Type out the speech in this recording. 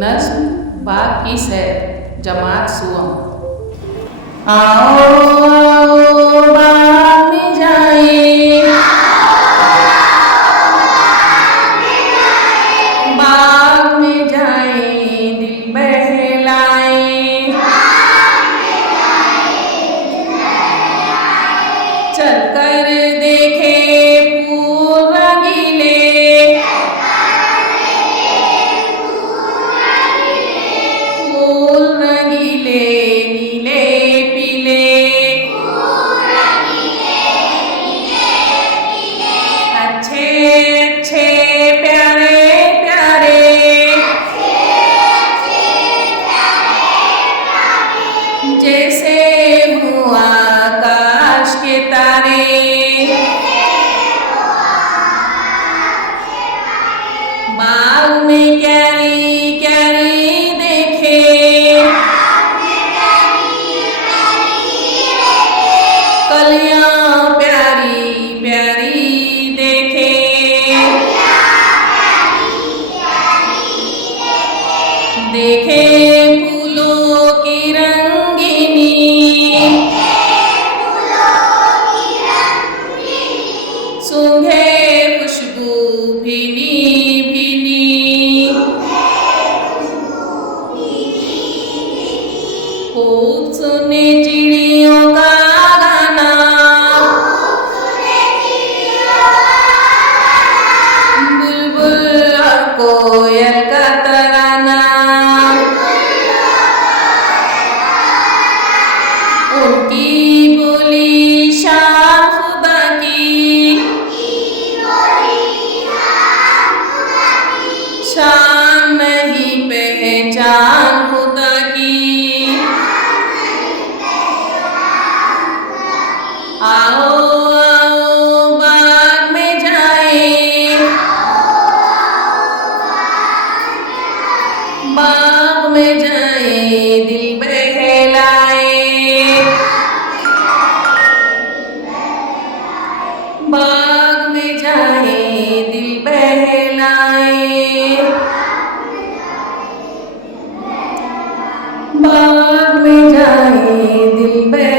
नज़्म बाग की सैर जमात सुअम। आओ आओ बाग में जाए, बाग में जाए दिल बहलाए, चल कर देखे फूल रंगीले, फूल रंगीले नीले पीले, अच्छे अच्छे प्यारे प्यारे, जैसे हुआ आकाश के तारे, बाग में क्यारी क्यारी देखे, कलियां प्यारी प्यारी देखे, देखे फूलों की रंगीनी, सूंघे खुशबू भीनी भीनी, खूब सुने चिड़ियों का गाना, बुलबुल और कोयल का तराना, उनकी बोली शान खुदा की, शान नहीं पहचान खुदा की। आओ आओ बाग में जाए, बाग में जाए दिल बहलाए, बाग में जाए दिल बहलाए, बाग में जाए दिल बहलाए।